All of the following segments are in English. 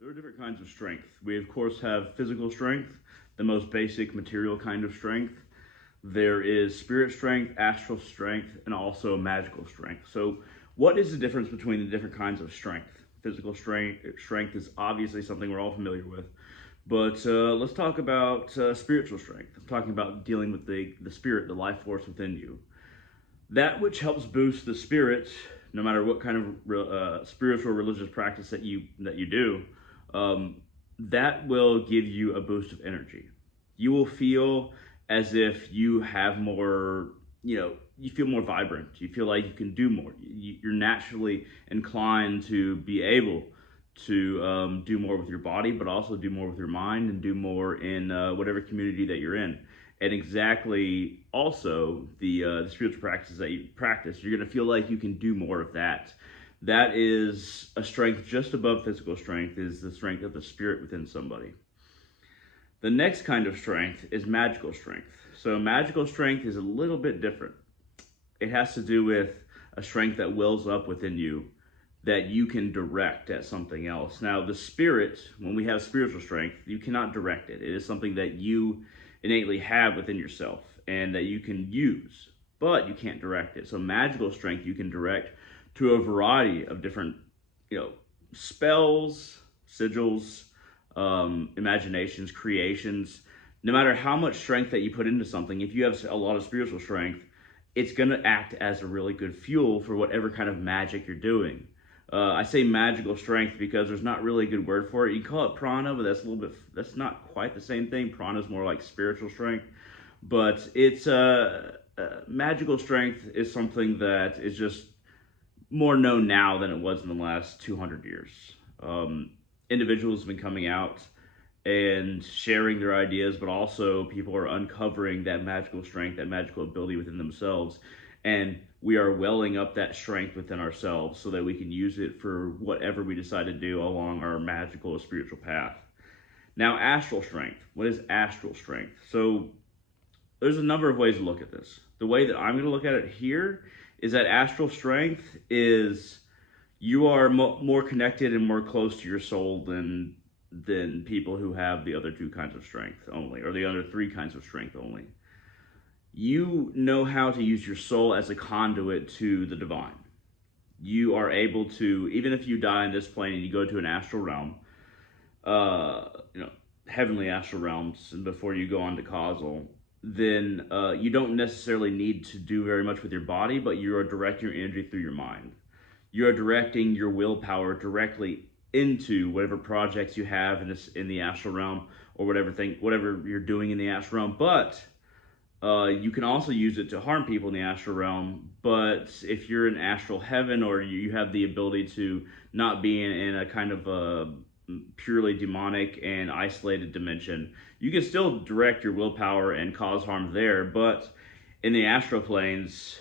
There are different kinds of strength. We, of course, have physical strength, the most basic material kind of strength. There is spirit strength, astral strength, and also magical strength. So, what is the difference between the different kinds of strength? Physical strength is obviously something we're all familiar with, but let's talk about spiritual strength. I'm talking about dealing with the spirit, the life force within you. That which helps boost the spirit, no matter what kind of spiritual religious practice that you do, um, that will give you a boost of energy. You will feel as if you have more, you feel more vibrant. You feel like you can do more. You're naturally inclined to be able to do more with your body, but also do more with your mind and do more in whatever community that you're in. And exactly also the spiritual practices that you practice, you're going to feel like you can do more of that. That is a strength just above physical strength, is the strength of the spirit within somebody. The next kind of strength is magical strength. So magical strength is a little bit different. It has to do with a strength that wells up within you that you can direct at something else. Now, the spirit, when we have spiritual strength, you cannot direct it. It is something that you innately have within yourself and that you can use, but you can't direct it. So magical strength you can direct to a variety of different, spells, sigils, imaginations, creations. No matter how much strength that you put into something, if you have a lot of spiritual strength, it's going to act as a really good fuel for whatever kind of magic you're doing. I say magical strength because there's not really a good word for it. You can call it prana, but that's not quite the same thing. Prana is more like spiritual strength, but it's magical strength is something that is just more known now than it was in the last 200 years. Individuals have been coming out and sharing their ideas, but also people are uncovering that magical strength, that magical ability within themselves. And we are welling up that strength within ourselves so that we can use it for whatever we decide to do along our magical or spiritual path. Now, astral strength. What is astral strength? So, there's a number of ways to look at this. The way that I'm going to look at it here is that astral strength is you are more connected and more close to your soul than people who have the other two kinds of strength only, or the other three kinds of strength only. You know how to use your soul as a conduit to the divine. You are able to, even if you die in this plane and you go to an astral realm, uh, heavenly astral realms, and before you go on to causal, then you don't necessarily need to do very much with your body, but you are directing your energy through your mind. You are directing your willpower directly into whatever projects you have in the astral realm, or whatever you're doing in the astral realm. But you can also use it to harm people in the astral realm. But if you're in astral heaven, or you have the ability to not be in a kind of a purely demonic and isolated dimension, you can still direct your willpower and cause harm there. But in the astral planes,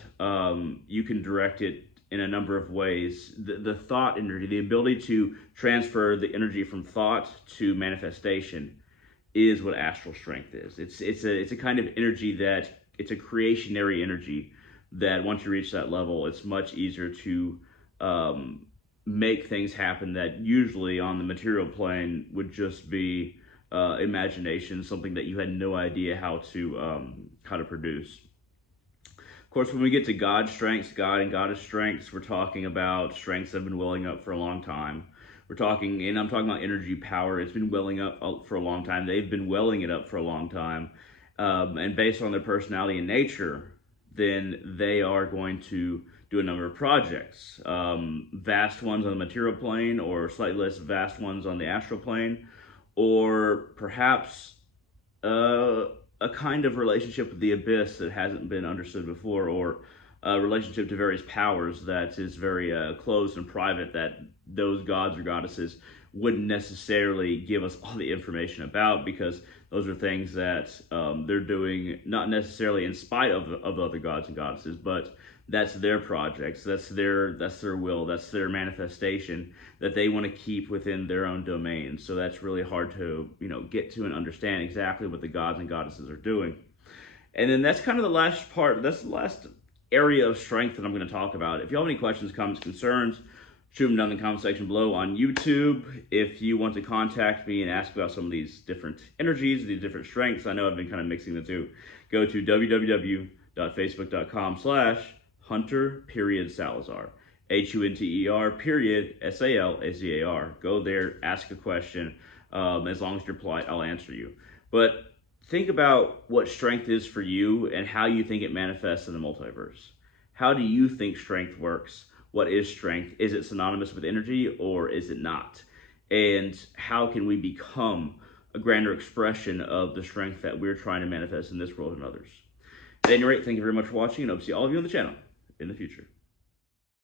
you can direct it in a number of ways. The thought energy, the ability to transfer the energy from thought to manifestation, is what astral strength is. It's a kind of energy that it's a creationary energy that once you reach that level, it's much easier to make things happen that usually on the material plane would just be imagination, something that you had no idea how to produce. Of course, when we get to God strengths, God and Goddess strengths, we're talking about strengths that have been welling up for a long time. I'm talking about energy power. It's been welling up for a long time. They've been welling it up for a long time. And based on their personality and nature, then they are going to do a number of projects. Vast ones on the material plane, or slightly less vast ones on the astral plane, or perhaps a kind of relationship with the abyss that hasn't been understood before, or a relationship to various powers that is very closed and private, that those gods or goddesses wouldn't necessarily give us all the information about, because those are things that they're doing not necessarily in spite of other gods and goddesses, but that's their projects, that's their will, that's their manifestation that they want to keep within their own domain. So that's really hard to get to and understand exactly what the gods and goddesses are doing. And then that's kind of the last part. That's the last area of strength that I'm going to talk about. If you have any questions, comments, concerns, shoot them down in the comment section below on YouTube. If you want to contact me and ask about some of these different energies, these different strengths, I know I've been kind of mixing the two. Go to www.facebook.com/Hunter Salazar. HUNTER Salazar. Go there, ask a question. As long as you're polite, I'll answer you. But think about what strength is for you and how you think it manifests in the multiverse. How do you think strength works? What is strength? Is it synonymous with energy or is it not? And how can we become a grander expression of the strength that we're trying to manifest in this world and others? At any rate, thank you very much for watching, and I hope to see all of you on the channel in the future.